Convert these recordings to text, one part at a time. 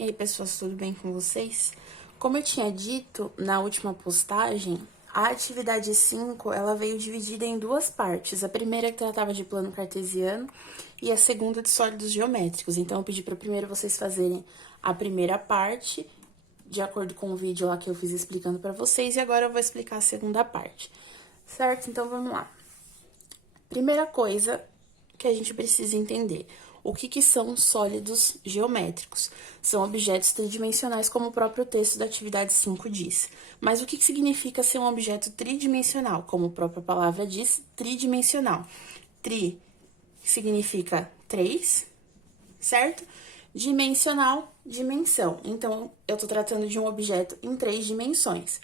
E aí, pessoas, tudo bem com vocês? Como eu tinha dito na última postagem, a atividade 5, ela veio dividida em duas partes. A primeira que tratava de plano cartesiano e a segunda de sólidos geométricos. Então, eu pedi para primeiro vocês fazerem a primeira parte, de acordo com o vídeo lá que eu fiz explicando para vocês, e agora eu vou explicar a segunda parte. Certo? Então, vamos lá. Primeira coisa que a gente precisa entender. O que são sólidos geométricos? São objetos tridimensionais, como o próprio texto da atividade 5 diz. Mas o que significa ser um objeto tridimensional? Como a própria palavra diz, tridimensional. Tri significa 3, certo? Dimensional, dimensão. Então, eu tô tratando de um objeto em 3 dimensões.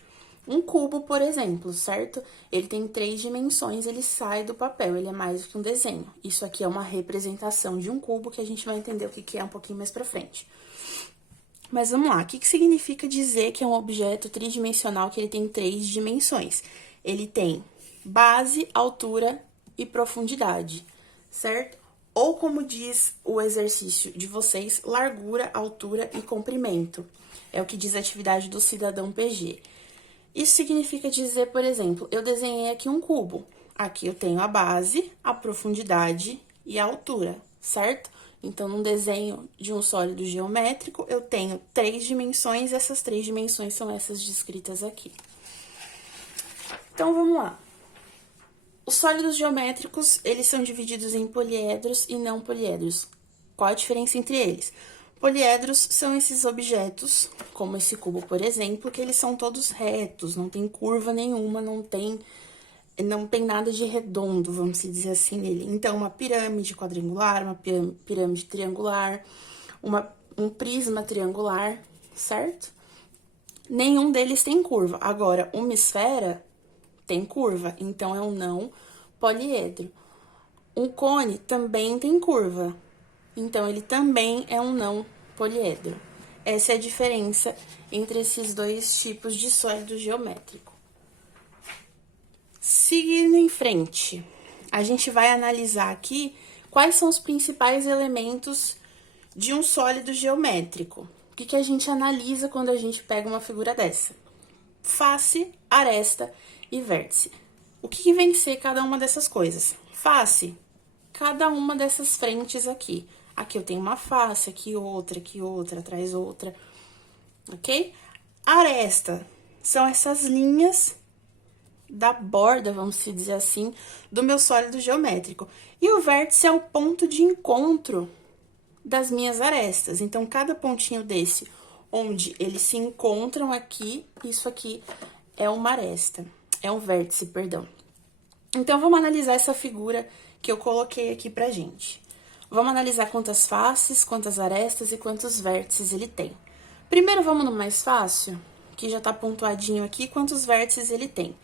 Um cubo, por exemplo, certo? Ele tem 3 dimensões, ele sai do papel, ele é mais do que um desenho. Isso aqui é uma representação de um cubo, que a gente vai entender o que é um pouquinho mais pra frente. Mas vamos lá, o que significa dizer que é um objeto tridimensional que ele tem 3 dimensões? Ele tem base, altura e profundidade, certo? Ou como diz o exercício de vocês, largura, altura e comprimento. É o que diz a atividade do cidadão PG. Isso significa dizer, por exemplo, eu desenhei aqui um cubo. Aqui eu tenho a base, a profundidade e a altura, certo? Então, num desenho de um sólido geométrico, eu tenho 3 dimensões, e essas 3 dimensões são essas descritas aqui. Então, vamos lá. Os sólidos geométricos, eles são divididos em poliedros e não poliedros. Qual a diferença entre eles? Poliedros são esses objetos, como esse cubo, por exemplo, que eles são todos retos, não tem curva nenhuma, não tem nada de redondo, vamos dizer assim, nele. Então, uma pirâmide quadrangular, uma pirâmide triangular, um prisma triangular, certo? Nenhum deles tem curva. Agora, uma esfera tem curva, então é um não poliedro. Um cone também tem curva, então ele também é um não poliedro. Essa é a diferença entre esses dois tipos de sólido geométrico. Seguindo em frente, a gente vai analisar aqui quais são os principais elementos de um sólido geométrico. O que a gente analisa quando a gente pega uma figura dessa? Face, aresta e vértice. O que vem ser cada uma dessas coisas? Face, cada uma dessas frentes aqui. Aqui eu tenho uma face, aqui outra, atrás outra, ok? Aresta são essas linhas da borda, vamos dizer assim, do meu sólido geométrico. E o vértice é o ponto de encontro das minhas arestas. Então, cada pontinho desse, onde eles se encontram aqui, isso aqui é uma aresta, é um vértice, perdão. Então, vamos analisar essa figura que eu coloquei aqui pra gente. Vamos analisar quantas faces, quantas arestas e quantos vértices ele tem. Primeiro, vamos no mais fácil, que já tá pontuadinho aqui, quantos vértices ele tem.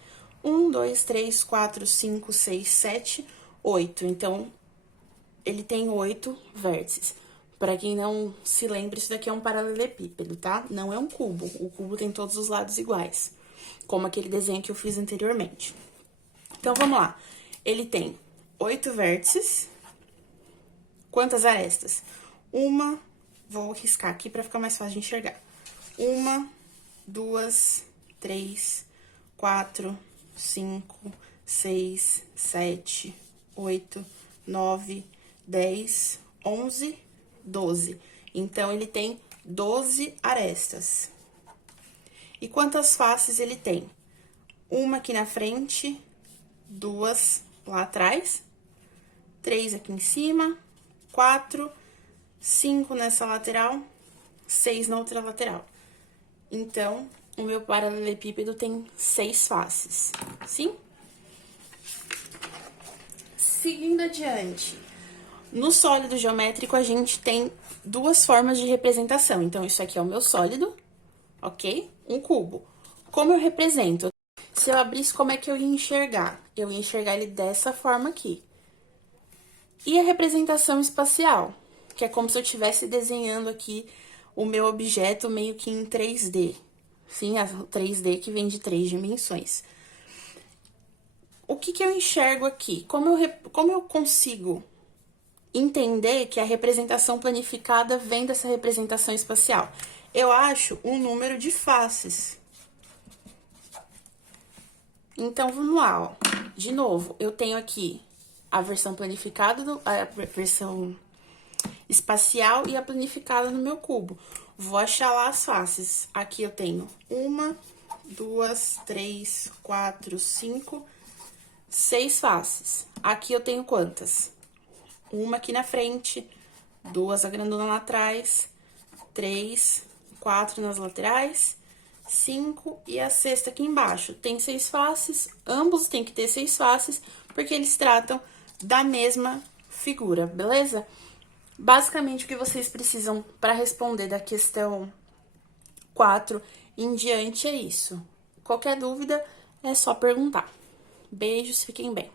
1, 2, 3, 4, 5, 6, 7, 8. Então, ele tem 8 vértices. Para quem não se lembra, isso daqui é um paralelepípedo, tá? Não é um cubo. O cubo tem todos os lados iguais, como aquele desenho que eu fiz anteriormente. Então, vamos lá. Ele tem 8 vértices. Quantas arestas? Vou riscar aqui para ficar mais fácil de enxergar. 1, 2, 3, 4, 5, 6, 7, 8, 9, 10, 11, 12. Então, ele tem 12 arestas. E quantas faces ele tem? Uma aqui na frente, 2 lá atrás, 3 aqui em cima, 4, 5 nessa lateral, 6 na outra lateral. Então, o meu paralelepípedo tem 6 faces, sim? Seguindo adiante, no sólido geométrico, a gente tem duas formas de representação. Então, isso aqui é o meu sólido, ok? Um cubo. Como eu represento? Se eu abrisse, como é que eu ia enxergar? Eu ia enxergar ele dessa forma aqui. E a representação espacial, que é como se eu estivesse desenhando aqui o meu objeto meio que em 3D. Sim, a 3D que vem de 3 dimensões. O que eu enxergo aqui? Como eu consigo entender que a representação planificada vem dessa representação espacial. Eu acho um número de faces. Então, vamos lá, ó. De novo, eu tenho aqui a versão planificada, a versão espacial e a planificada no meu cubo. Vou achar lá as faces. Aqui eu tenho 1, 2, 3, 4, 5, 6 faces. Aqui eu tenho quantas? Uma aqui na frente, 2 a grandona lá atrás, 3, 4 nas laterais, 5 e a sexta aqui embaixo. Tem 6 faces, ambos têm que ter 6 faces, porque eles tratam da mesma figura, beleza? Basicamente, o que vocês precisam para responder da questão 4 em diante é isso. Qualquer dúvida, é só perguntar. Beijos, fiquem bem.